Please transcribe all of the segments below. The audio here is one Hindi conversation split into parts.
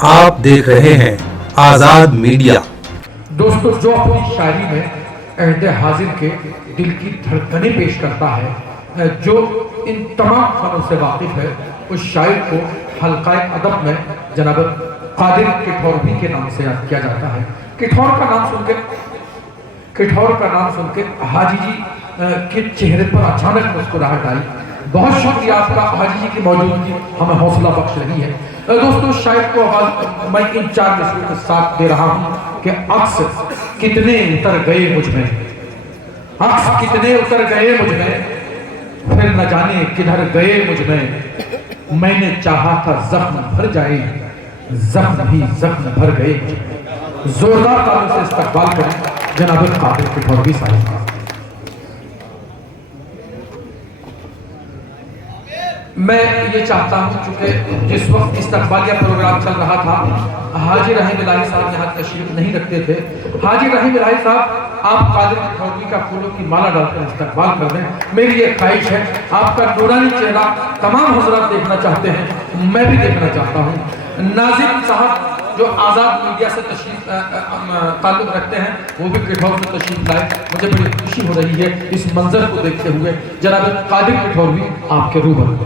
आप देख रहे हैं आजाद मीडिया। दोस्तों, जो अपनी शायरी में अहदे हाजिर के दिल की धड़कनें पेश करता है, जो इन तमाम फनों से वाकिफ है, उस शायर को हल्काए अदब में जनाब कादिर किठौरवी के नाम से याद किया जाता है। किठौर का नाम सुन के हाजी जी के चेहरे पर अचानक मुस्कुराहट आई। बहुत शुक्रिया आपका हाजी जी की मौजूदगी हमें हौसला बख्श रही है। दोस्तों, शायर को मैं इन 4 मिसरों के साथ दे रहा हूँ कि अक्स कितने उतर गए मुझ में, अक्स कितने उतर गए मुझ में, फिर न जाने किधर गए मुझ में। मैंने चाहा था जख्म भर जाए, जख्म ही जख्म भर गए। जोरदार तालों से इस्तकबाल करें जनाब कादिर किठौरवी साहिब का। मैं ये चाहता हूँ, चूंकि जिस वक्त इस्तकबालिया प्रोग्राम चल रहा था, हाजी रहीम इलाही साहब यहाँ तशरीफ नहीं रखते थे। हाजी रहीम इलाही साहब, आप कादिर किठौरवी का फूलों की माला डालकर इस्तकबाल कर दें। मेरी ये ख्वाहिश है, आपका नूरानी चेहरा तमाम हजरात देखना चाहते हैं, मैं भी देखना चाहता हूँ। नाजिम साहब जो आज़ाद मीडिया से तशरीफ ताल्लुक़ रखते हैं, वो भी किठौर से तशरीफ लाए। मुझे बड़ी खुशी हो रही है इस मंजर को देखते हुए। जनाब कादिर किठौरवी आपके रूबरू।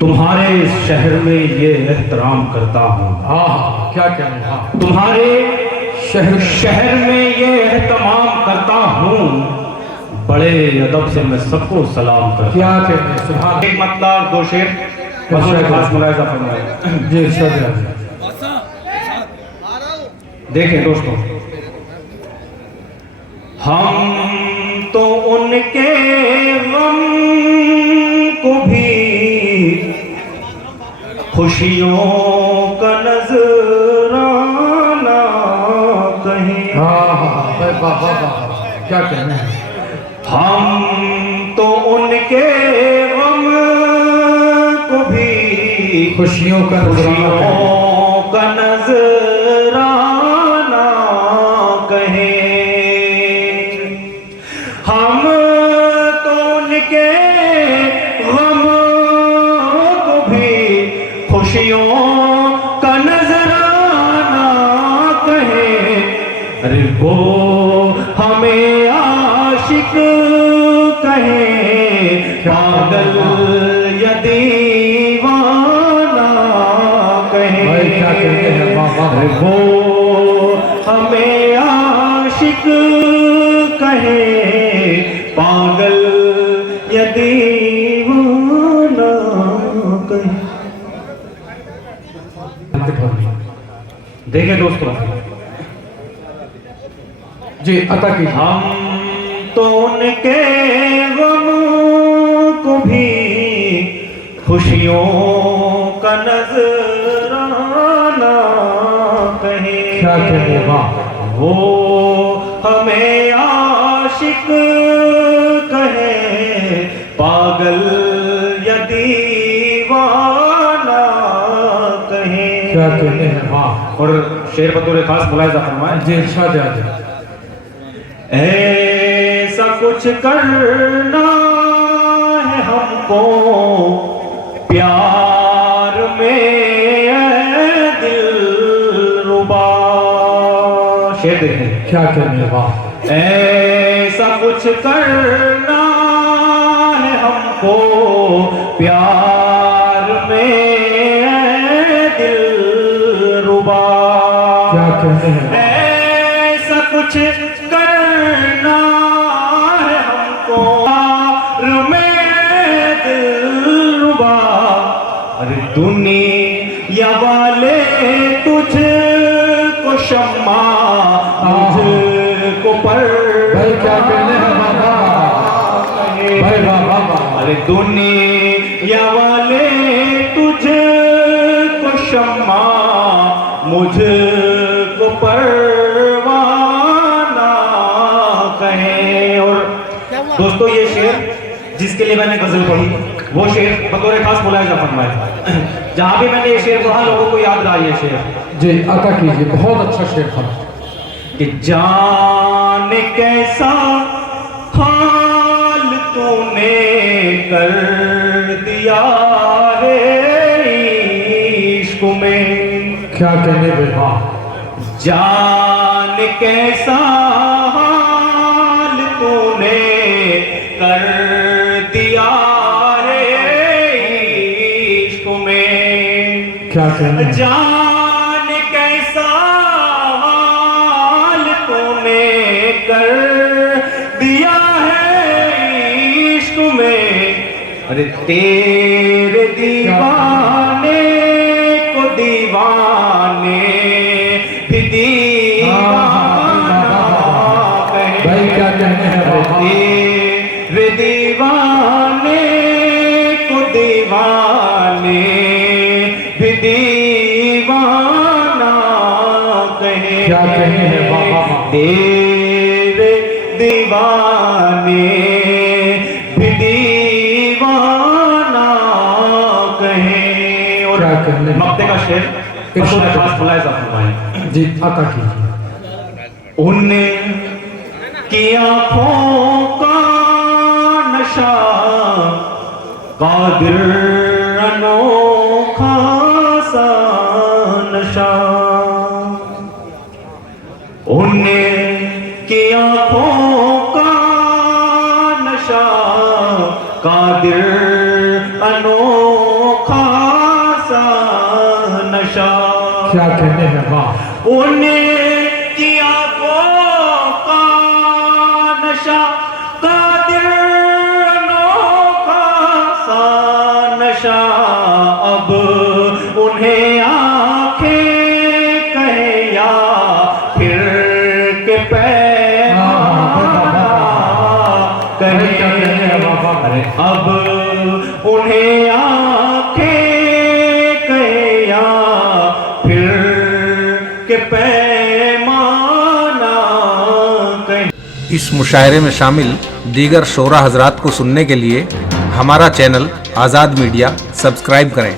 तुम्हारे शहर में ये एहतराम करता हूँ। हाँ, क्या कहने। हाँ, तुम्हारे शहर में ये एहतमाम करता हूँ। बड़े अदब से मैं सबको सलाम करता हूँ। क्या कहने। सुभान। एक मतलब 2 शेर खास मुलाहिजा फरमाए जी। देखें दोस्तों, हम तो उनके गम को भी खुशियों का नजराना कहें। क्या कहना है। हम तो उनके गम को भी खुशियों का नजराना कहें। हम तो उनके गम को भी खुशियों का नजराना कहें। अरे वो हमें आशिक कहें, पागल या दीवाना कहें। अरे वो हमें आशिक कहें, पागल या दीवाना कहें। देखें दोस्तों जी, अता की। हम तो उनके गम को भी खुशियों का नजराना कहें। क्या कहने। वो हमें आशिक कहे, पागल या दीवाना कहे। क्या कहने हैं। वाह। और शेर बतौर खास मुलाहिजा फरमाए। जी, इरशाद है। ऐसा कुछ करना है हमको प्यार में दिलरुबा। शेर देखें। क्या कहने। वाह। ऐसा कुछ करना है हमको प्यार में दिलरुबा। क्या कहने हैं। ऐसा कुछ करना है हमको प्यार में दिलरुबा। अरे दुनिया वाले तुझको शम्मा, मुझको पर। क्या कहने हैं। अरे दुनिया वाले तुझको शम्मा, मुझको परवाना कहें। और दोस्तों, ये शेर जिसके लिए मैंने गजल पढ़ी, वो शेर बतौर खास मुलाहिजा फरमाया। जहां भी मैंने ये शेर पढ़ा, लोगों को याद रहा ये शेर। जी, अता कीजिए। बहुत अच्छा शेर था। कि जाने कैसा हाल तूने कर दिया है इश्क में। क्या कहने बेवा, जान कैसा हाल तूने कर दिया है इश्क में। क्या कहने, जान कैसा हाल तूने कर दिया है इश्क में। अरे तेरे दीवाने को दीवाने भी दीवाना कहे। भाई क्या कहने हैं बाबा, तेरे दीवाने को दीवाने भी दीवाना कहे। क्या कहने हैं बाबा, तेरे दीवाने भी दीवाना कहे। और क्या कहने हैं? मक्ते का शेर बतौर खास मुलाहिजा फरमाएं। जी अता कीजिए। उनकी आँखों का नशा कादिर अनोखा सा नशा। उनकी आँखों का नशा कादिर अनोखा सा नशा। क्या कहने हैं वाह, उनकी आँखों का नशा कादिर अनोखा सा नशा। अब उन्हें आँखें कहे या फिर के पैमाना कहे। अरे अब उन्हें आँखें कहे या फिर के पैमाना कहे। इस मुशायरे में शामिल दीगर शोरा हजरात को सुनने के लिए हमारा चैनल आज़ाद मीडिया सब्सक्राइब करें।